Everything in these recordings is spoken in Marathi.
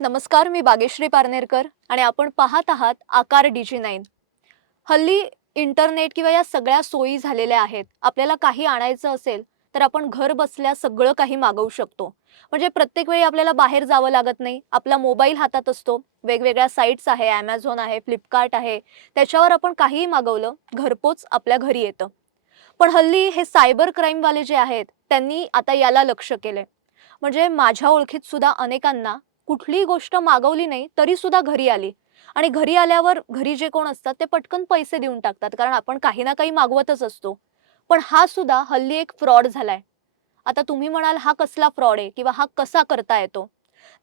नमस्कार मी बागेश्री पारनेरकर आणि आपण पाहत आहात आकार डीजी नाईन हल्ली इंटरनेट किंवा या सगळ्या सोयी झालेल्या आहेत. आपल्याला काही आणायचं असेल तर आपण घर बसल्या सगळं काही मागवू शकतो. म्हणजे प्रत्येक वेळी आपल्याला बाहेर जावं लागत नाही. आपला मोबाईल हातात असतो. वेगवेगळ्या साईट्स आहे ॲमेझॉन आहे फ्लिपकार्ट आहे. त्याच्यावर आपण काहीही मागवलं घरपोच आपल्या घरी येतं. पण हल्ली हे सायबर क्राईमवाले जे आहेत त्यांनी आता याला लक्ष केले म्हणजे माझ्या ओळखीत सुद्धा अनेकांना कुठलीही गोष्ट मागवली नाही तरी सुद्धा घरी आली. आणि घरी आल्यावर घरी जे कोण असतात ते पटकन पैसे देऊन टाकतात. कारण आपण काही ना काही मागवतच असतो. पण हा सुद्धा हल्ली एक फ्रॉड झालाय. आता तुम्ही म्हणाल हा कसला फ्रॉड आहे किंवा हा कसा करता येतो?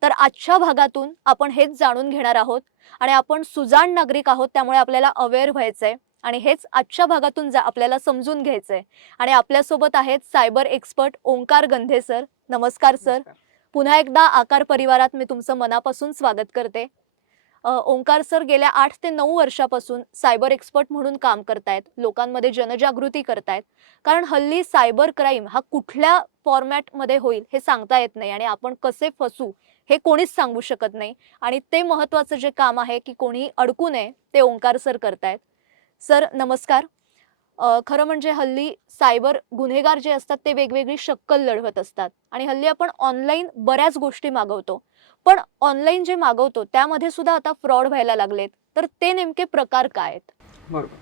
तर आजच्या भागातून आपण हेच जाणून घेणार आहोत आणि आपण सुजाण नागरिक आहोत त्यामुळे आपल्याला अवेअर व्हायचंय आणि हेच आजच्या भागातून जा आपल्याला समजून घ्यायचंय. आणि आपल्यासोबत आहेत cyber expert Omkar Gandhe sir नमस्कार सर पुन्हा एकदा आकार परिवारात मी तुमचं मनापासून स्वागत करते. ओंकार सर गेल्या आठ ते नऊ वर्षापासून सायबर एक्सपर्ट म्हणून काम करतायत लोकांमध्ये जनजागृती करतायत. कारण हल्ली सायबर क्राईम हा कुठल्या फॉर्मॅटमध्ये होईल हे सांगता येत नाही आणि आपण कसे फसू हे कोणीच सांगू शकत नाही. आणि ते महत्त्वाचं जे काम आहे की कोणी अडकू नये ते ओंकार सर करतायत. सर नमस्कार. खरं म्हणजे हल्ली सायबर गुन्हेगार जे असतात ते वेगवेगळी शक्कल लढवत असतात. आणि हल्ली आपण ऑनलाईन बऱ्याच गोष्टी मागवतो. पण ऑनलाईन जे मागवतो त्यामध्ये सुद्धा आता फ्रॉड व्हायला लागलेत. तर ते नेमके प्रकार काय आहेत? बरोबर.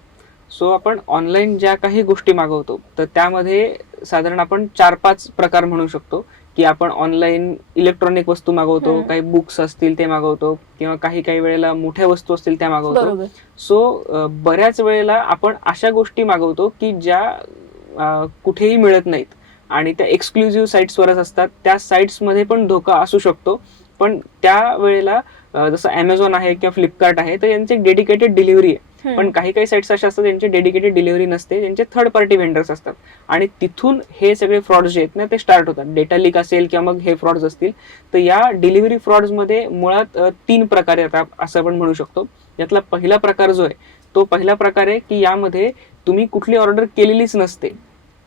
सो आपण ऑनलाईन ज्या काही गोष्टी मागवतो तर त्यामध्ये साधारण आपण चार पाच प्रकार म्हणू शकतो की आपण ऑनलाईन इलेक्ट्रॉनिक वस्तू मागवतो. काही बुक्स असतील ते मागवतो किंवा काही काही वेळेला मोठ्या वस्तू असतील त्या मागवतो. सो बऱ्याच वेळेला आपण अशा गोष्टी मागवतो की ज्या कुठेही मिळत नाहीत. आणि त्या एक्सक्लुझिव्ह साईट्सवरच असतात. त्या साईट्समध्ये पण धोका असू शकतो. पण त्या वेळेला जसं ॲमेझॉन आहे किंवा फ्लिपकार्ट आहे तर यांची डेडिकेटेड डिलिव्हरी आहे. पण काही काही साईट्स अशा असतात ज्यांची डेडिकेटेड डिलिव्हरी नसते ज्यांचे थर्ड पार्टी व्हेंडर्स असतात. आणि तिथून हे सगळे फ्रॉड्स जे आहेत ना ते स्टार्ट होतात. डेटा लीक असेल किंवा मग हे फ्रॉड्स असतील तर या डिलिव्हरी फ्रॉड्समध्ये मुळात तीन प्रकार येतात असं आपण म्हणू शकतो. यातला पहिला प्रकार जो आहे तो पहिला प्रकार आहे की यामध्ये तुम्ही कुठली ऑर्डर केलेलीच नसते.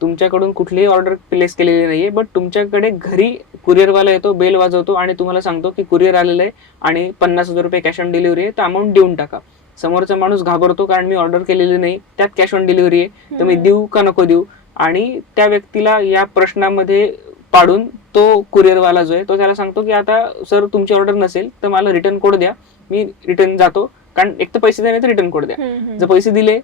तुमच्याकडून कुठलीही ऑर्डर प्लेस केलेली नाहीये बट तुमच्याकडे घरी कुरिअरवाला येतो बेल वाजवतो आणि तुम्हाला सांगतो की कुरिअर आलेलं आहे आणि पन्नास हजार रुपये कॅश ऑन डिलिव्हरी आहे तर अमाऊंट देऊन टाका. समोरचा माणूस घाबरतो कारण मी ऑर्डर केलेली नाही त्यात कॅश ऑन डिलिव्हरी आहे तर मी देऊ का नको देऊ? आणि त्या व्यक्तीला या प्रश्नामध्ये पाडून तो कुरिअरवाला जो आहे तो त्याला सांगतो की आता सर तुमची ऑर्डर नसेल तर मला रिटर्न कोड द्या. मी रिटर्न जातो कारण एक तर पैसे द्या तर रिटर्न कोड द्या. जर पैसे दिले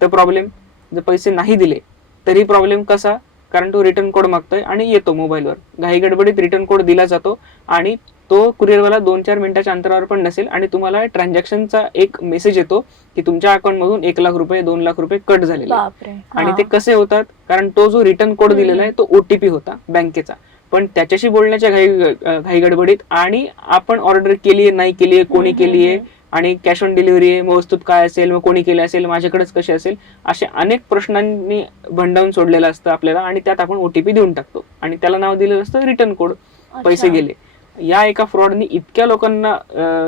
तर प्रॉब्लेम जर पैसे नाही दिले तरी प्रॉब्लेम कसा? कारण तो रिटर्न कोड मागतोय आणि येतो मोबाईलवर घाई गडबडीत रिटर्न कोड दिला जातो आणि तो कुरिअरवाला दोन चार मिनिटाच्या अंतरावर पण नसेल आणि तुम्हाला ट्रान्झॅक्शनचा एक मेसेज येतो की तुमच्या अकाउंटमधून एक लाख रुपये दोन लाख रुपये कट झालेले आणि ते कसे होतात? कारण तो जो रिटर्न कोड. दिलेला आहे तो ओटीपी होता बँकेचा. पण त्याच्याशी बोलण्याच्या घाई घाई गडबडीत आणि आपण ऑर्डर केली नाही केली कोणी हम्म, केली आहे हम्म, आणि कॅश ऑन डिलिव्हरी वस्तूत काय असेल मग कोणी केले असेल माझ्याकडेच कसे असेल असे अनेक प्रश्नांनी भंडावून सोडलेलं असतं आपल्याला आणि त्यात आपण ओटीपी देऊन टाकतो. आणि त्याला नाव दिलेलं असतं रिटर्न कोड पैसे. गेले. या एका फ्रॉडनी इतक्या लोकांना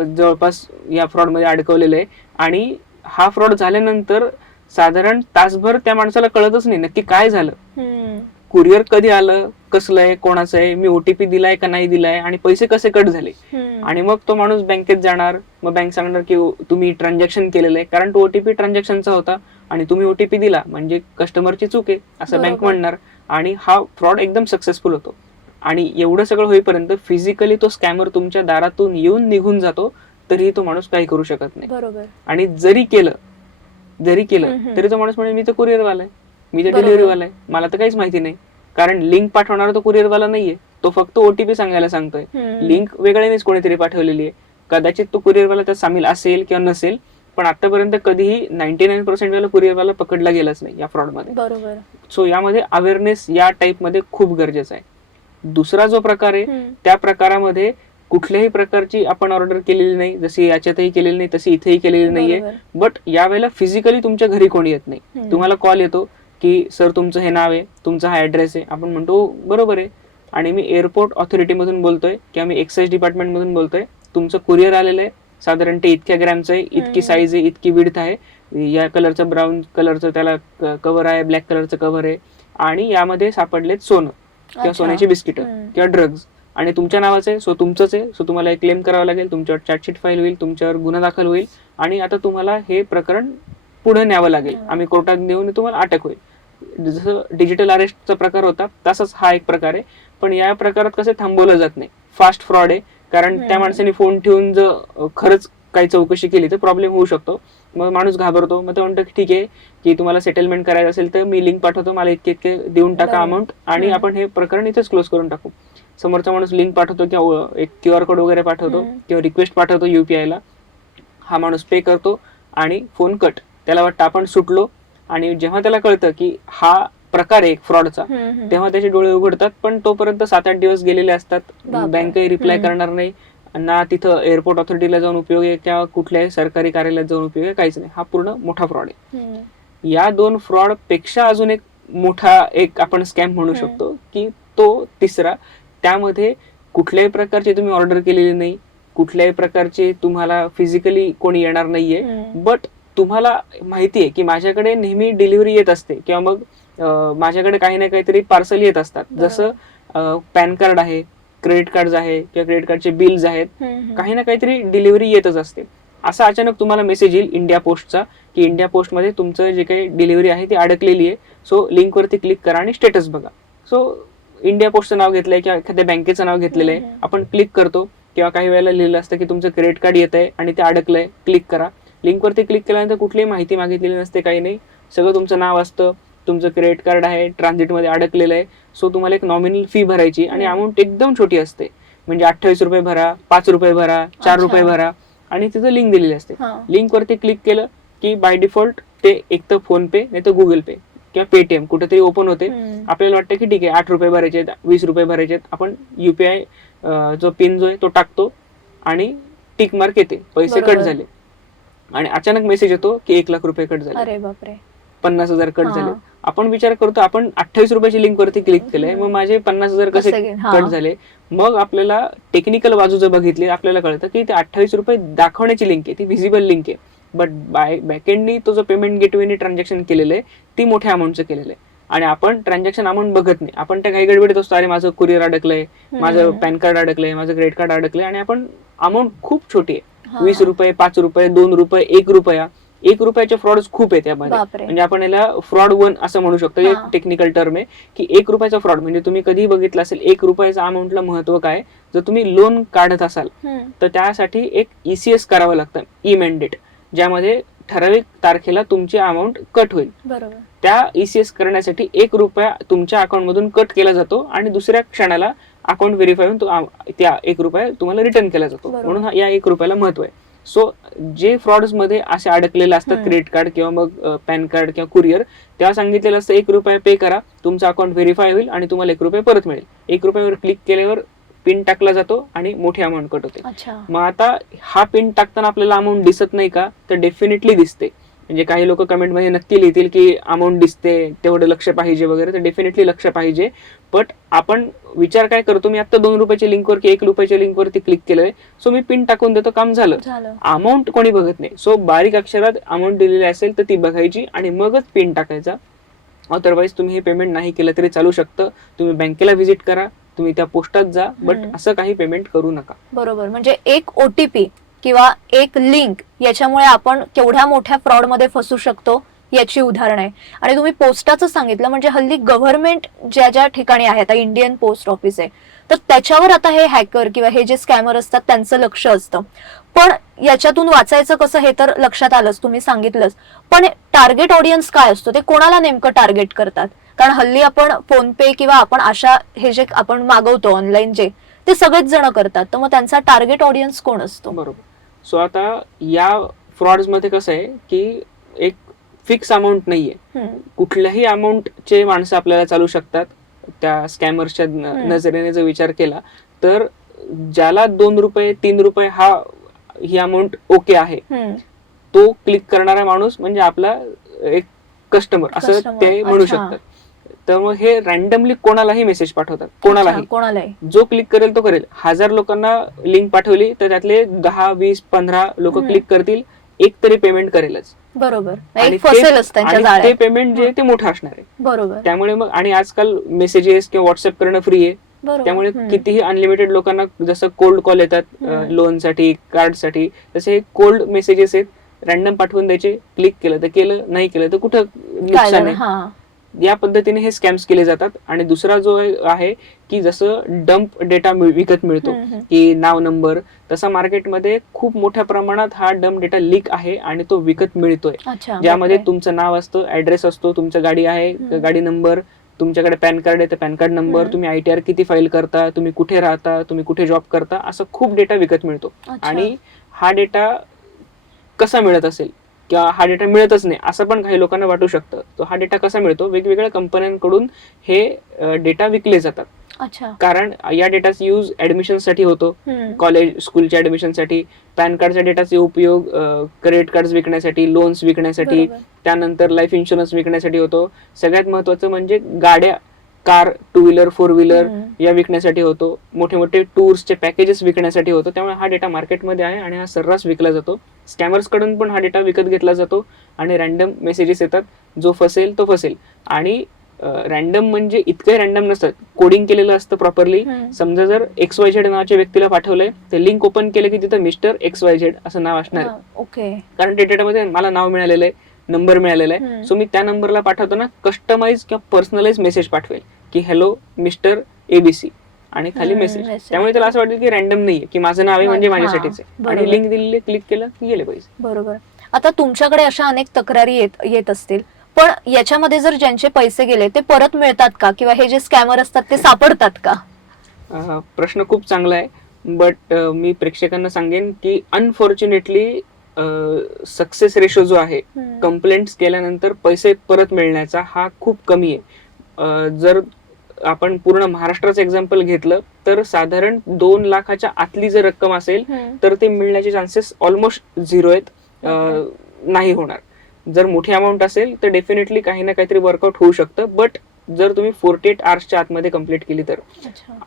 जवळपास या फ्रॉडमध्ये अडकवलेलं आहे. आणि हा फ्रॉड झाल्यानंतर साधारण तासभर त्या माणसाला कळतच नाही नक्की काय झालं. कुरिअर कधी आलं कसलं आहे कोणाचं आहे मी ओटीपी दिलाय का नाही दिलाय आणि पैसे कसे कट झाले. आणि मग तो माणूस बँकेत जाणार मग बँक सांगणार की तुम्ही ट्रान्झॅक्शन केलेलं आहे कारण तो ओटीपी ट्रान्झॅक्शनचा होता आणि तुम्ही ओटीपी दिला म्हणजे कस्टमरची चूक आहे असं बँक. म्हणणार आणि हा फ्रॉड एकदम सक्सेसफुल होतो आणि एवढं सगळं होईपर्यंत फिजिकली तो स्कॅमर तुमच्या दारातून येऊन निघून जातो तरीही तो माणूस काही करू शकत नाही बरोबर आणि जरी केलं जरी केलं. तरी तो माणूस म्हणजे मी तर कुरिअरवाला आहे मी तर. डिलिव्हरीवाला आहे. मला तर काहीच माहिती नाही. कारण लिंक पाठवणारा तो कुरिअरवाला नाहीये. तो फक्त ओटीपी सांगायला सांगतोय. लिंक वेगळ्यानेच कोणीतरी पाठवलेली आहे. कदाचित तो कुरिअरवाला त्यात सामील असेल किंवा नसेल पण आतापर्यंत कधीही नाईन्टी नाईन पर्सेंट वेळेला कुरिअरवाला पकडला गेलाच नाही या फ्रॉडमध्ये बरोबर. सो यामध्ये अवेअरनेस या टाईपमध्ये खूप गरजेचा आहे. दुसरा जो प्रकार आहे. त्या प्रकारामध्ये कुठल्याही प्रकारची आपण ऑर्डर केलेली नाही. जशी याच्यातही केलेली नाही तशी इथेही केलेली नाहीये. बट यावेळेला फिजिकली तुमच्या घरी कोणी येत नाही. तुम्हाला कॉल येतो. की सर तुमचं हे नाव आहे तुमचा हा ऍड्रेस आहे. आपण म्हणतो "हो, बरोबर आहे. आणि मी एअरपोर्ट ऑथॉरिटीमधून बोलतोय किंवा मी एक्साइज डिपार्टमेंटमधून बोलतोय. तुमचं कुरिअर आलेलं आहे. साधारण ते इतक्या ग्रॅमचं आहे. इतकी साईज आहे इतकी विड्थ आहे. या कलरचं ब्राऊन कलरचं त्याला कव्हर आहे ब्लॅक कलरचं कव्हर आहे. आणि यामध्ये सापडलेत सोनं किंवा. सोन्याची बिस्किट. किंवा ड्रग्ज आणि तुमच्या नावाचं आहे सो तुमचंच आहे सो तुम्हाला क्लेम करावं लागेल. तुमच्यावर चार्जशीट फाईल होईल तुमच्यावर गुन्हा दाखल होईल. आणि आता तुम्हाला हे प्रकरण पुढे न्यावं लागेल. आम्ही कोर्टात नेऊन तुम्हाला अटक होईल जसं डिजिटल अरेस्टचा प्रकार होता तसाच हा एक प्रकार आहे पण या प्रकारात कसं थांबवलं जात नाही फास्ट फ्रॉड आहे कारण त्या. माणसाने फोन ठेवून जर खरंच काही चौकशी केली तर प्रॉब्लेम होऊ शकतो मग माणूस घाबरतो मग तो म्हणतो ठीक आहे की तुम्हाला सेटलमेंट करायचं असेल तर मी लिंक पाठवतो मला इतके इतके देऊन टाका. अमाऊंट आणि. आपण हे प्रकरण इथेच क्लोज करून टाकू समोरचा माणूस लिंक पाठवतो किंवा एक क्यू आर कोड वगैरे पाठवतो. किंवा रिक्वेस्ट पाठवतो युपीआय ला हा माणूस पे करतो आणि फोन कट त्याला वाटतं आपण सुटलो आणि जेव्हा त्याला कळतं की हा प्रकार आहे फ्रॉडचा. तेव्हा त्याचे डोळे उघडतात पण तोपर्यंत सात आठ दिवस गेलेले असतात. बँकही रिप्लाय. करणार नाही ना तिथं एअरपोर्ट ऑथॉरिटीला जाऊन उपयोग आहे किंवा कुठल्याही सरकारी कार्यालयात जाऊन उपयोग आहे काहीच नाही हा पूर्ण मोठा फ्रॉड आहे. या दोन फ्रॉडपेक्षा अजून एक मोठा एक आपण स्कॅम म्हणू. शकतो की तो तिसरा त्यामध्ये कुठल्याही प्रकारची तुम्ही ऑर्डर केलेली नाही कुठल्याही प्रकारची तुम्हाला फिजिकली कोणी येणार नाहीये. बट तुम्हाला माहिती आहे की माझ्याकडे नेहमी डिलिव्हरी येत असते किंवा मग माझ्याकडे काही ना काहीतरी पार्सल येत असतात. जसं पॅन कार्ड आहे क्रेडिट कार्ड आहे किंवा क्रेडिट कार्डचे बिल्स आहेत. काही ना काहीतरी डिलिव्हरी येतच असते. असा अचानक तुम्हाला मेसेज येईल इंडिया पोस्टचा की इंडिया पोस्टमध्ये तुमचं जे काही डिलिव्हरी आहे ती अडकलेली आहे. सो लिंकवरती क्लिक करा आणि स्टेटस बघा. सो इंडिया पोस्टचं नाव घेतलंय किंवा एखाद्या बँकेचं नाव घेतलेलं आहे. आपण क्लिक करतो किंवा काही वेळेला लिहिलं असतं की तुमचं क्रेडिट कार्ड येत आहे आणि ते अडकलंय क्लिक करा. लिंकवरती क्लिक केल्यानंतर कुठलीही माहिती मागितलेली नसते काही नाही सगळं तुमचं नाव असतं तुमचं क्रेडिट कार्ड आहे ट्रान्झिटमध्ये अडकलेलं आहे सो तुम्हाला एक नॉमिनल फी भरायची आणि. अमाऊंट एकदम छोटी असते म्हणजे अठ्ठावीस रुपये भरा पाच रुपये भरा चार. रुपये भरा आणि तिथं लिंक दिलेली असते हा. लिंक वरती क्लिक केलं की बाय डिफॉल्ट ते एक तर फोन पे नाही तर गुगल पे किंवा पेटीएम कुठेतरी ओपन होते. आपल्याला वाटतं की ठीक आहे आठ रुपये भरायचे आहेत वीस रुपये भरायचे आहेत आपण युपीआय जो पिन जो आहे तो टाकतो आणि टिक मार्क येते पैसे कट. झाले आणि अचानक मेसेज येतो की एक लाख रुपये कट झाले. अरे बापरे. पन्नास हजार कट. झाले. आपण विचार करतो आपण अठ्ठावीस रुपयाची लिंक वरती क्लिक केलंय. मग माझे पन्नास हजार कसे. कट झाले? मग आपल्याला टेक्निकल बाजू जर बघितली आपल्याला कळतं की ते अठ्ठावीस रुपये दाखवण्याची लिंक आहे. ती व्हिजिबल लिंक आहे. बट बाय बॅकएंडनी तो जो पेमेंट गेटवेने ट्रान्झॅक्शन केलेलं आहे ती मोठ्या अमाऊंटचं केलेलं आहे. आणि आपण ट्रान्झॅक्शन अमाऊंट बघत नाही. आपण त्या काही गडबडीत असतो. अरे माझं कुरिअर अडकलंय. माझं. पॅन कार्ड अडकलंय. माझं क्रेडिट कार्ड अडकलंय. आणि आपण अमाऊंट खूप छोटी आहे. वीस रुपये पाच रुपये दोन रुपये एक रुपया. एक रुपयाचे फ्रॉड खूप आहे त्यामध्ये म्हणजे आपण याला फ्रॉड वन असं म्हणू शकतो. एक टेक्निकल टर्म आहे की एक रुपयाचा फ्रॉड म्हणजे तुम्ही कधी बघितलं असेल एक रुपयाचा अमाऊंटला महत्त्व काय? जर तुम्ही लोन काढत असाल. तर त्यासाठी एक ईसीएस करावं लागतं. ई मॅन्डेट ज्यामध्ये ठराविक तारखेला तुमची अमाऊंट कट होईल. त्या ईसीएस करण्यासाठी एक रुपया तुमच्या अकाउंटमधून कट केला जातो आणि दुसऱ्या क्षणाला अकाउंट व्हेरीफाय होऊन त्या एक रुपया तुम्हाला रिटर्न केला जातो. म्हणून या एक रुपयाला महत्त्व आहे. सो जे फ्रॉड्समध्ये असे अडकलेले असतात. क्रेडिट कार्ड किंवा मग पॅन कार्ड किंवा कुरिअर तेव्हा सांगितलेलं असतं एक रुपया पे करा तुमचं अकाउंट व्हेरीफाय होईल आणि तुम्हाला एक रुपये परत मिळेल. एक रुपयावर क्लिक केल्यावर पिन टाकला जातो आणि मोठी अमाऊंट कट होते. मग आता हा पिन टाकताना आपल्याला अमाऊंट दिसत नाही का? तर डेफिनेटली दिसते. म्हणजे काही लोक कमेंटमध्ये नक्की लिहितील की अमाऊंट दिसते तेवढं लक्ष पाहिजे वगैरे तर डेफिनेटली लक्ष पाहिजे. बट आपण विचार काय करतो मी आता दोन रुपयाच्या लिंकवर की एक रुपयाच्या लिंकवरती क्लिक केलंय सो मी पिन टाकून देतो काम झालं. अमाऊंट कोणी बघत नाही. सो बारीक अक्षरात अमाऊंट दिलेली असेल तर ती बघायची आणि मगच पिन टाकायचा. अदरवाईज तुम्ही हे पेमेंट नाही केलं तरी चालू शकतं. तुम्ही बँकेला व्हिजिट करा तुम्ही त्या पोस्टात जा बट. असं काही पेमेंट करू नका. बरोबर. म्हणजे एक ओटीपी किंवा एक लिंक याच्यामुळे आपण केवढ्या मोठ्या फ्रॉडमध्ये फसू शकतो याची उदाहरण आहे. आणि तुम्ही पोस्टाचं सांगितलं म्हणजे हल्ली गव्हर्नमेंट ज्या ज्या ठिकाणी आहे आता इंडियन पोस्ट ऑफिस आहे तर त्याच्यावर आता हे हॅकर किंवा हे जे स्कॅमर असतात त्यांचं लक्ष असतं. पण याच्यातून वाचायचं कसं हे तर लक्षात आलंच तुम्ही सांगितलंच. पण टार्गेट ऑडियन्स काय असतो ते कोणाला नेमकं टार्गेट करतात? कारण हल्ली आपण फोन पे किंवा आपण अशा हे जे आपण मागवतो ऑनलाईन जे ते सगळेच जण करतात. तर मग त्यांचा टार्गेट ऑडियन्स कोण असतो? बरोबर. सो आता या फ्रॉड्समध्ये कसं आहे की एक फिक्स अमाऊंट नाहीये. हम्म, कुठल्याही अमाऊंटचे माणसं आपल्याला चालू शकतात. त्या स्कॅमर्सच्या. नजरेने जर विचार केला तर ज्याला दोन रुपये तीन रुपये हा ही अमाऊंट ओके आहे तो क्लिक करणारा माणूस म्हणजे आपला एक कस्टमर असं ते म्हणू. शकतात. तर मग हे रॅन्डमली कोणालाही मेसेज पाठवतात. कोणालाही. कोणालाही. जो क्लिक करेल तो करेल. हजार लोकांना लिंक पाठवली तर त्यातले दहा वीस पंधरा लोक. क्लिक करतील. एक तरी पेमेंट करेलच. बरोबर. आणि ते- पेमेंट जे आहे ते मोठं असणार आहे. बरोबर. त्यामुळे मग आणि आजकाल मेसेजेस किंवा व्हॉट्सअप करणं फ्री आहे. बरोबर. त्यामुळे हम्म. कितीही अनलिमिटेड लोकांना जसं कोल्ड कॉल येतात हम्म. लोनसाठी कार्डसाठी तसे हे कोल्ड मेसेजेस आहेत. रॅन्डम पाठवून द्यायचे क्लिक केलं तर केलं नाही केलं तर कुठं काय नुकसान झालं? आहे? हा. या पद्धतीने हे स्कॅम्स केले जातात आणि दुसरा जो आहे की जसं डंप डेटा विकत मिळतो. की नाव नंबर तसा मार्केटमध्ये खूप मोठ्या प्रमाणात हा डंप डेटा लीक आहे आणि तो विकत मिळतोय ज्यामध्ये. तुमचं नाव असतं ऍड्रेस असतो तुमचं गाडी आहे. गाडी नंबर तुमच्याकडे पॅन कार्ड आहे तर पॅन कार्ड नंबर. तुम्ही आयटीआर किती फाईल करता तुम्ही कुठे राहता तुम्ही कुठे जॉब करता असं खूप डेटा विकत मिळतो. आणि हा डेटा कसा मिळत असेल किंवा हा डेटा मिळतच नाही असं पण काही लोकांना वाटू शकतं. तो हा डेटा कसा मिळतो? वेगवेगळ्या कंपन्यांकडून हे डेटा विकले जातात. अच्छा. कारण या डेटाचा यूज ऍडमिशनसाठी होतो. कॉलेज स्कूलच्या ऍडमिशनसाठी पॅन कार्डच्या डेटाचे उपयोग क्रेडिट कार्ड विकण्यासाठी लोन्स विकण्यासाठी. त्यानंतर लाईफ इन्शुरन्स विकण्यासाठी होतो. सगळ्यात महत्वाचं म्हणजे गाड्या car two wheeler four wheeler. या विकण्यासाठी होतो. मोठे मोठे टूर्सचे पॅकेजेस विकण्यासाठी होतो. त्यामुळे हा डेटा मार्केटमध्ये आहे आणि हा सर्रास विकला जातो. स्कॅमर्सकडून पण हा डेटा विकत घेतला जातो आणि रॅन्डम मेसेजेस येतात. जो फसेल तो फसेल. आणि रॅन्डम म्हणजे इतकं रॅन्डम नसतात कोडिंग केलेलं असतं प्रॉपरली. समजा जर एक्स वाय झेड नावाच्या व्यक्तीला पाठवलंय ते लिंक ओपन केलं की तिथं मिस्टर एक्स वाय झेड असं नाव असणार. ओके कारण त्या डेटामध्ये मला नाव मिळालेलं आहे. नंबर मिळालेला आहे. सो मी त्या नंबरला पाठवताना कस्टमाइज किंवा पर्सनलाइज मेसेज पाठवेल की हॅलो मिस्टर एबीसी आणि खाली मेसेज. त्यामुळे त्याला असं वाटेल की रॅन्डम नाहीये की माझं नाव आहे म्हणजे माझ्यासाठीच आहे. आणि लिंक दिलेली क्लिक केलं की गेले पैसे. बरोबर. आता तुमच्याकडे अशा अनेक तक्रारी येत येत असतील. पण याच्यामध्ये जर ज्यांचे पैसे गेले ते परत मिळतात का? किंवा हे जे स्कॅमर असतात ते सापडतात का? प्रश्न खूप चांगला आहे. बट मी प्रेक्षकांना सांगेन की अनफॉर्च्युनेटली सक्सेस रेशो जो आहे कंप्लेंट्स केल्यानंतर पैसे परत मिळण्याचा हा खूप कमी आहे जर आपण पूर्ण महाराष्ट्राचं एक्झाम्पल घेतलं तर साधारण दोन लाखाच्या आतली जर रक्कम असेल. तर ते मिळण्याचे चान्सेस ऑलमोस्ट झिरो आहेत नाही होणार जर मोठी अमाऊंट असेल तर डेफिनेटली काही ना काहीतरी वर्कआउट होऊ शकतं बट जर तुम्ही फोर्टी एट आवर्सच्या आतमध्ये कंप्लीट केली तर.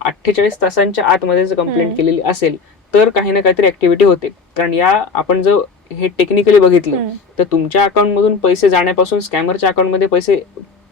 अठ्ठेचाळीस तासांच्या आतमध्ये जर कंप्लेंट. केलेली असेल तर काही ना काहीतरी ऍक्टिव्हिटी होते कारण या आपण जर हे टेक्निकली बघितलं. तर तुमच्या अकाउंट मधून पैसे जाण्यापासून स्कॅमरच्या अकाउंटमध्ये पैसे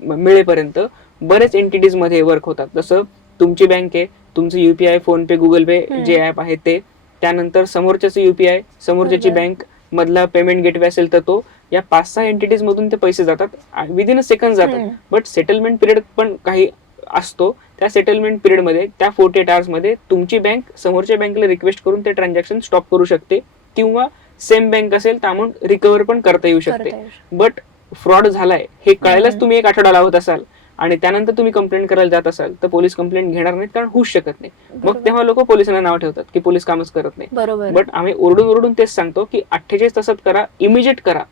मिळेपर्यंत बरेच एंटिटीजमध्ये वर्क होतात जसं तुमची बँक आहे तुमचं युपीआय फोन पे गुगल पे. जे ऍप आहे ते त्यानंतर समोरच्याच युपीआय समोरच्याची. बँक मधला पेमेंट गेटवे असेल तर तो या पाच सहा एंटिटीज मधून ते पैसे जातात विदिन अ सेकंड जातात. बट सेटलमेंट पिरियड पण काही असतो त्या सेटलमेंट पिरियडमध्ये त्या फोर्टी एट आवर्समध्ये तुमची बँक समोरच्या बँकेला रिक्वेस्ट करून ते ट्रान्झॅक्शन स्टॉप करू शकते किंवा सेम बँक असेल तर अमाऊंट रिकव्हर पण करता येऊ शकते. बट फ्रॉड झालाय हे कळायलाच. तुम्ही एक आठवडा लावत असाल आणि त्यानंतर तुम्ही कंप्लेंट करायला जात असाल तर पोलीस कंप्लेंट घेणार नाहीत कारण होऊच शकत नाही मग. तेव्हा लोक पोलिसांना नाव ठेवतात की पोलीस कामच करत नाही बट आम्ही ओरडून ओरडून तेच सांगतो की अठ्ठेचाळीस तासात करा इमिजिएट करा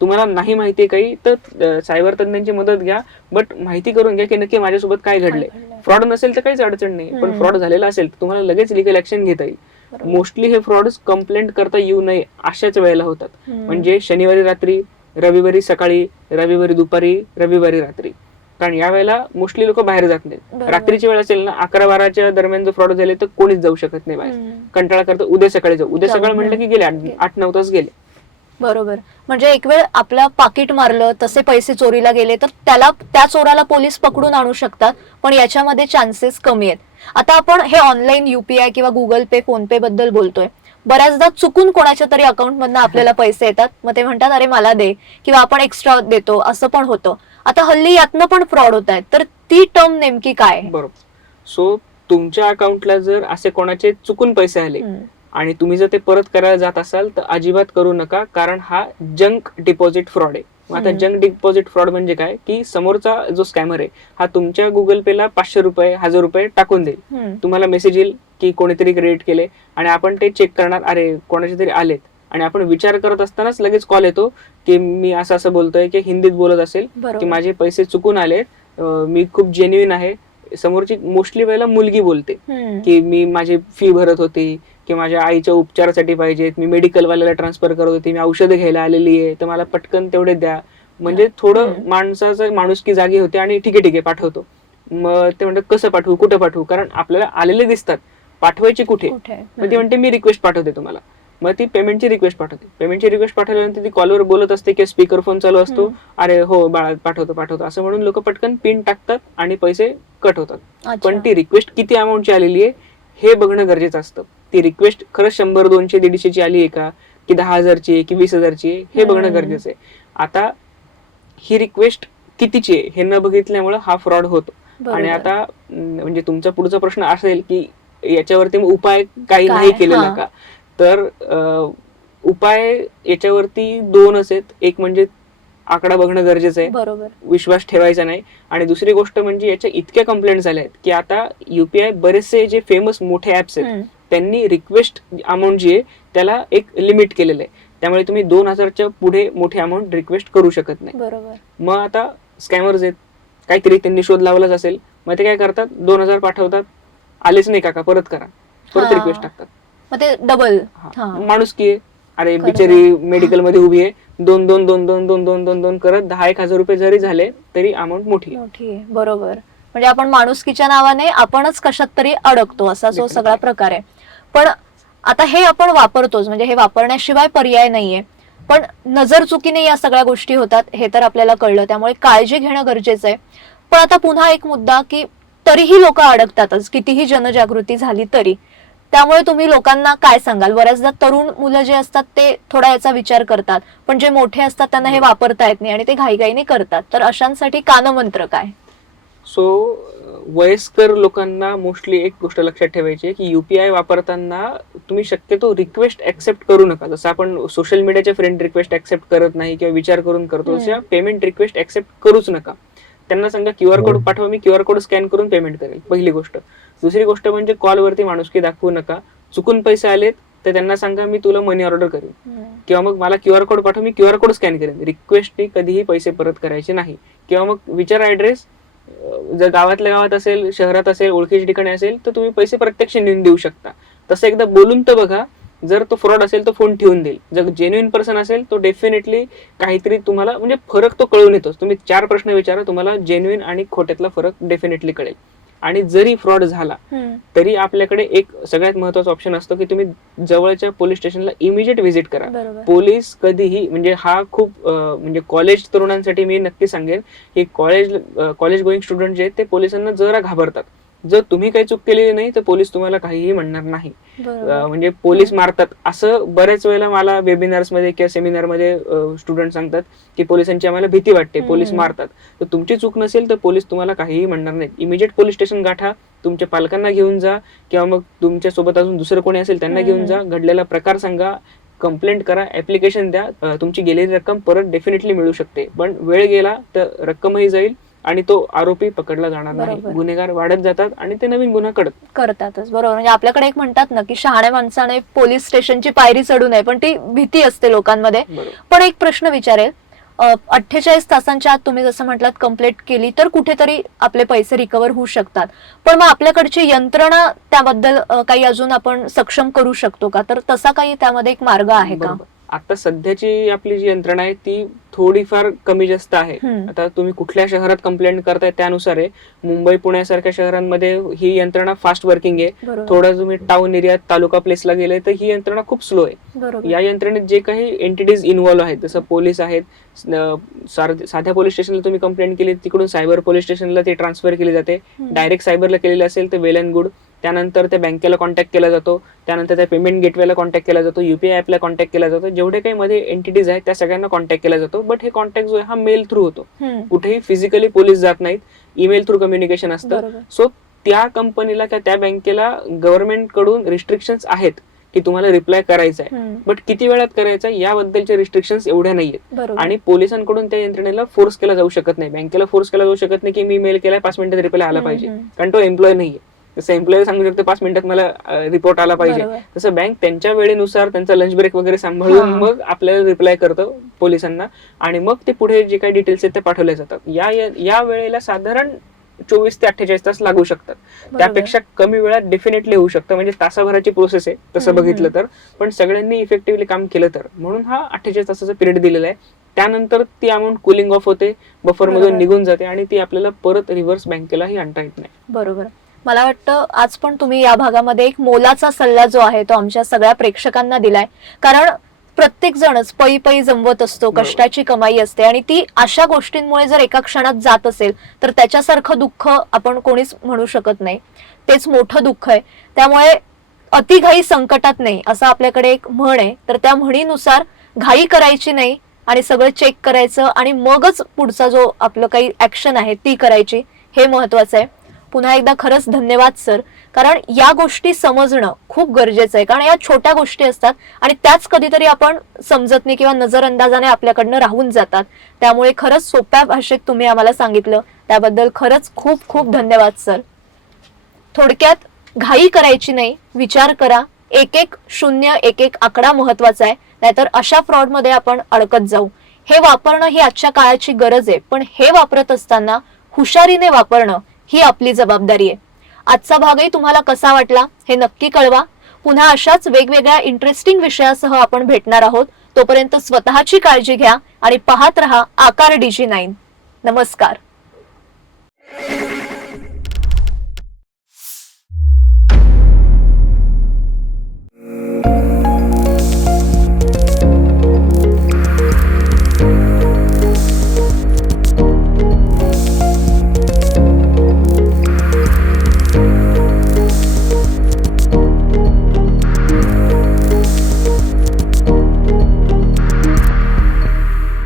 तुम्हाला नाही माहिती काही तर सायबर तज्ञांची मदत घ्या बट माहिती करून घ्या की नक्की माझ्यासोबत काय घडलंय? फ्रॉड नसेल तर काहीच अडचण नाही पण. फ्रॉड झालेला असेल तर तुम्हाला लगेच लिगल ऍक्शन घेता येईल. मोस्टली हे फ्रॉड कंप्लेंट करता येऊ नये अशाच वेळेला होतात. म्हणजे शनिवारी रात्री रविवारी सकाळी रविवारी दुपारी रविवारी रात्री कारण या वेळेला मोस्टली लोक बाहेर जात नाहीत. रात्रीची वेळ असेल ना अकरा बाराच्या दरम्यान जर फ्रॉड झाले तर कोणीच जाऊ शकत नाही बाहेर. कंटाळा करतं उद्या सकाळी जाऊ उद्या सकाळ म्हटलं की गेले आठ नऊ तास गेले बरोबर. म्हणजे एक वेळ आपला पाकिट मारलं तसे पैसे चोरीला गेले तर त्याला त्या चोराला पोलीस पकडून आणू शकतात पण याच्यामध्ये चान्सेस कमी आहेत. आता आपण हे ऑनलाईन युपीआय किंवा गुगल पे फोन पे बद्दल बोलतोय. बऱ्याचदा चुकून कोणाच्या तरी अकाउंट मधनं आपल्याला पैसे येतात. मग ते म्हणतात अरे मला दे किंवा आपण एक्स्ट्रा देतो असं पण होतं. आता हल्ली यातनं पण फ्रॉड होत आहेत. तर ती टर्म नेमकी काय बरोबर. सो तुमच्या अकाउंटला जर असे कोणाचे चुकून पैसे आले. आणि तुम्ही जर ते परत करायला जात असाल तर अजिबात करू नका कारण हा जंक डिपॉझिट फ्रॉड आहे मग आता. जंक डिपॉझिट फ्रॉड म्हणजे काय की समोरचा जो स्कॅमर आहे हा तुमच्या गुगल पेला पाचशे रुपये हजार रुपये टाकून देईल. तुम्हाला मेसेज येईल की कोणीतरी क्रेडिट केले आणि आपण ते चेक करणार अरे कोणाचे तरी आलेत आणि आपण विचार करत असतानाच लगेच कॉल येतो की मी असं असं बोलतोय की हिंदीत बोलत असेल की माझे पैसे चुकून आलेत अं, मी खूप जेन्युइन आहे समोरची मोस्टली वेळेला मुलगी बोलते. की मी माझी फी भरत होती की माझ्या आईच्या उपचारासाठी पाहिजेत मी मेडिकल वाल्याला ट्रान्सफर करत होती मी औषधं घ्यायला आलेली आहे तर मला पटकन तेवढे द्या. म्हणजे थोडं. माणसाचं माणुसकी जागी होते आणि ठीक आहे ठीक आहे पाठवतो. मग ते म्हणतात कसं पाठवू कुठं पाठवू? कारण आपल्याला आलेले दिसतात. पाठवायचे कुठे? मग ती म्हणते मी रिक्वेस्ट पाठवते तुम्हाला. मग ती पेमेंटची रिक्वेस्ट पाठवते. पेमेंटची रिक्वेस्ट पाठवल्यानंतर ती कॉलवर बोलत असते किंवा स्पीकर फोन चालू असतो. अरे हो बाळा पाठवतो पाठवतो. असं म्हणून लोक पटकन पिन टाकतात आणि पैसे कट होतात. पण ती रिक्वेस्ट किती अमाऊंटची आलेली आहे हे बघणं गरजेचं असतं ती रिक्वेस्ट खरंच शंभर दोनशे दीडशेची आली आहे का की दहा हजारची आहे की वीस हजारची आहे हे बघणं. गरजेचं आहे आता ही रिक्वेस्ट कितीची आहे हे न बघितल्यामुळं हा फ्रॉड होतो आणि. आता म्हणजे तुमचा पुढचा प्रश्न असेल की याच्यावरती उपाय काही? नाही केलेला. का तर उपाय याच्यावरती दोनच आहेत एक म्हणजे आकडा बघणं गरजेचं आहे. बरोबर. विश्वास ठेवायचा नाही. आणि दुसरी गोष्ट म्हणजे याच्या इतक्या कंप्लेंट झाल्या आहेत की आता युपीआय बरेचसे जे फेमस मोठे ऍप्स आहेत. त्यांनी रिक्वेस्ट अमाऊंट जी आहे त्याला एक लिमिट केलेलं आहे. त्यामुळे तुम्ही दोन हजारच्या पुढे मोठी अमाऊंट रिक्वेस्ट करू शकत नाही. बरोबर. मग आता स्कॅमर्स आहेत. काहीतरी त्यांनी शोध लावलाच असेल. मग ते काय करतात? दोन हजार पाठवतात. आलेच नाही काका परत करा. परत. रिक्वेस्ट टाकतात. मग ते डबल. माणूस की अरे. बिचारी मेडिकलमध्ये उभी आहे. दोन दोन दोन दोन दोन दोन दोन दोन करत दहा एक हजार रुपये जरी झाले तरी अमाऊंट मोठी. मोठी आहे. बरोबर. म्हणजे आपण माणुसकीच्या नावाने आपणच कशात तरी अडकतो असा जो. सगळा प्रकार आहे. पण आता हे आपण वापरतोच. म्हणजे हे वापरण्याशिवाय पर्याय नाहीये. पण नजर चुकीने या सगळ्या गोष्टी होतात हे तर आपल्याला कळलं. त्यामुळे काळजी घेणं गरजेचं आहे. पण आता पुन्हा एक मुद्दा की तरीही लोक अडकतातच. कितीही जनजागृती झाली तरी. त्यामुळे तुम्ही लोकांना काय सांगाल? बऱ्याचदा तरुण मुलं जे असतात ते थोडा याचा विचार करतात. पण जे मोठे असतात त्यांना हे वापरता येत नाही आणि ते घाईघाईने करतात. तर अशांसाठी कानमंत्र काय? सो वयस्कर लोकांना मोस्टली एक गोष्ट लक्षात ठेवायची आहे की युपीआय वापरताना तुम्ही शक्यतो रिक्वेस्ट ऍक्सेप्ट करू नका. जसं आपण सोशल मीडियाच्या फ्रेंड रिक्वेस्ट ऍक्सेप्ट करत नाही किंवा विचार करून करतो. तशा पेमेंट रिक्वेस्ट ऍक्सेप्ट करूच नका. त्यांना सांगा क्यू आर कोड पाठवा मी क्यू आर कोड स्कॅन करून पेमेंट करेल पहिली गोष्ट. दुसरी गोष्ट म्हणजे कॉलवरती माणुसकी दाखवू नका. चुकून पैसे आलेत तर त्यांना सांगा मी तुला मनी ऑर्डर करेन. किंवा मग मला क्यू आर कोड पाठव मी क्यू आर कोड स्कॅन करेन. रिक्वेस्टनी कधीही पैसे परत करायचे नाही. किंवा मग विचारा ऍड्रेस जर गावातल्या गावात असेल शहरात असेल ओळखीच्या ठिकाणी असेल तर तुम्ही पैसे प्रत्यक्ष नेऊन देऊ शकता. तसं एकदा बोलून तर बघा जर तो फ्रॉड असेल तो फोन ठेवून देईल. जर जेन्युइन पर्सन असेल तो डेफिनेटली काहीतरी तुम्हाला म्हणजे फरक तो कळून येतोच. तुम्ही चार प्रश्न विचारा तुम्हाला जेन्युइन आणि खोट्यातला फरक डेफिनेटली कळेल. आणि जरी फ्रॉड झाला तरी आपल्याकडे एक सगळ्यात महत्त्वाचा ऑप्शन असतो की तुम्ही जवळच्या पोलीस स्टेशनला इमिजिएट व्हिजिट करा. पोलीस कधीही म्हणजे हा खूप म्हणजे कॉलेज तरुणांसाठी मी नक्की सांगेन की कॉलेज कॉलेज गोईंग स्टुडंट जे आहेत ते पोलिसांना जरा घाबरतात. जर तुम्ही काही चूक केलेली नाही तर पोलीस तुम्हाला काहीही म्हणणार नाही. म्हणजे पोलीस मारतात. असं बऱ्याच वेळेला मला वेबिनार्समध्ये किंवा सेमिनारमध्ये स्टुडंट सांगतात की पोलिसांची आम्हाला भीती वाटते. पोलीस. मारतात. तर तुमची चूक नसेल तर पोलीस तुम्हाला काहीही म्हणणार नाहीत. इमिजिएट पोलीस स्टेशन गाठा. तुमच्या पालकांना घेऊन जा किंवा मग तुमच्यासोबत अजून दुसरं कोणी असेल त्यांना घेऊन. जा. घडलेला प्रकार सांगा. कंप्लेंट करा. ऍप्लिकेशन द्या. तुमची गेलेली रक्कम परत डेफिनेटली मिळू शकते. पण वेळ गेला तर रक्कमही जाईल. आणि तो आरोपी पकडला जाणार नाही. बरोबर. गुन्हेगार वाढत जातात आणि ते नवीन गुन्हा कडत करतातच बरोबर. म्हणजे आपल्याकडे एक म्हणतात ना की शहाण्या माणसाने पोलीस स्टेशनची पायरी चढू नये पण ती भीती असते लोकांमध्ये. बरोबर. पण एक प्रश्न विचारेल अठ्ठेचाळीस तासांच्या आत तुम्ही जसं म्हटलात कंप्लेंट केली तर कुठेतरी आपले पैसे रिकवर होऊ शकतात. पण मग आपल्याकडची यंत्रणा त्याबद्दल अ, काही अजून आपण सक्षम करू शकतो का? तर तसा काही त्यामध्ये एक मार्ग आहे का? बरोबर. आता सध्याची आपली जी यंत्रणा आहे ती थोडीफार कमी जास्त आहे. आता तुम्ही कुठल्या शहरात कंप्लेंट करताय त्यानुसार आहे. मुंबई पुण्यासारख्या शहरांमध्ये ही यंत्रणा फास्ट वर्किंग आहे. थोडं तुम्ही टाउन एरियात तालुका प्लेसला गेले तर ही यंत्रणा खूप स्लो आहे. या यंत्रणेत जे काही एंटिटीज इन्व्हॉल्व्ह आहेत जसं पोलीस आहेत साध्या पोलीस स्टेशनला तुम्ही कंप्लेंट केली तिकडून सायबर पोलीस स्टेशनला ते ट्रान्सफर केली जाते. डायरेक्ट सायबरला केलेलं असेल तर वेल अँड गुड त्यानंतर त्या बँकेला कॉन्टॅक्ट केला जातो. त्यानंतर त्या पेमेंट गेटवेला कॉन्टॅक्ट केला जातो. युपीआय ऍपला कॉन्टॅक्ट केला जातो. जेवढे काही मध्ये एंटिटीज आहेत त्या सगळ्यांना कॉन्टॅक्ट केला जातो. बट हे कॉन्टॅक्ट जो आहे हा मेल थ्रू होतो. कुठेही फिजिकली पोलीस जात नाहीत. ईमेल थ्रू कम्युनिकेशन असतं. सो त्या कंपनीला किंवा त्या बँकेला गव्हर्नमेंटकडून रिस्ट्रिक्शन्स आहेत की तुम्हाला रिप्लाय करायचा आहे. बट किती वेळात करायचा याबद्दलचे रिस्ट्रिक्शन्स एवढ्या नाहीयेत. आणि पोलिसांकडून त्या यंत्रणेला फोर्स केला जाऊ शकत नाही. बँकेला फोर्स केला जाऊ शकत नाही की मी मेल केलाय पाच मिनिटात रिप्लाय आला पाहिजे. कारण तो एम्प्लॉय नाहीये. जसं एम्प्लॉय सांगू शकतो पाच मिनिटात मला रिपोर्ट आला पाहिजे. तसं बँक त्यांच्या वेळेनुसार त्यांचा लंच ब्रेक वगैरे सांभाळून. मग आपल्याला रिप्लाय करतं पोलिसांना. आणि मग ते पुढे जे काही डिटेल्स आहेत ते पाठवले जातात. या या वेळेला साधारण चोवीस ते अठ्ठेचाळीस तास लागू शकतात. त्यापेक्षा कमी वेळात डेफिनेटली होऊ शकतं. म्हणजे तासाभराची प्रोसेस आहे तसं बघितलं तर. पण सगळ्यांनी इफेक्टिव्हली काम केलं तर. म्हणून हा अठ्ठेचाळीस तासाचा पिरियड दिलेला आहे. त्यानंतर ती अमाऊंट कुलिंग ऑफ होते बफर मधून. निघून जाते आणि ती आपल्याला परत रिव्हर्स बँकेलाही आणता येत नाही. बरोबर. मला वाटतं आज पण तुम्ही या भागामध्ये एक मोलाचा सल्ला जो आहे तो आमच्या सगळ्या प्रेक्षकांना दिलाय. कारण प्रत्येक जणच पै पै जमवत असतो. कष्टाची कमाई असते आणि ती अशा गोष्टींमुळे जर एका क्षणात जात असेल तर त्याच्यासारखं दुःख आपण कोणीच म्हणू शकत नाही. तेच मोठं दुःख आहे. त्यामुळे अतिघाई संकटात नाही असं आपल्याकडे एक म्हण आहे. तर त्या म्हणीनुसार घाई करायची नाही आणि सगळं चेक करायचं आणि मगच पुढचा जो आपलं काही ऍक्शन आहे ती करायची हे महत्वाचं आहे. पुन्हा एकदा खरंच धन्यवाद सर. कारण या गोष्टी समजणं खूप गरजेचं आहे. कारण या छोट्या गोष्टी असतात आणि त्याच कधीतरी आपण समजत नाही किंवा नजरअंदाजाने आपल्याकडनं राहून जातात. त्यामुळे खरंच सोप्या भाषेत तुम्ही आम्हाला सांगितलं. त्याबद्दल खरंच खूप खूप धन्यवाद सर. थोडक्यात घाई करायची नाही. विचार करा. एक एक शून्य एक एक आकडा महत्त्वाचा आहे. नाहीतर अशा फ्रॉडमध्ये आपण अडकत जाऊ. हे वापरणं ही आजच्या काळाची गरज आहे. पण हे वापरत असताना हुशारीने वापरणं ही आपली जबाबदारी आहे. आजचा भागही तुम्हाला कसा वाटला हे नक्की कळवा. पुन्हा अशाच वेगवेगळ्या इंटरेस्टिंग विषयासह आपण भेटणार आहोत. तोपर्यंत स्वतःची काळजी घ्या आणि पाहत रहा आकार डीजी नाईन नमस्कार.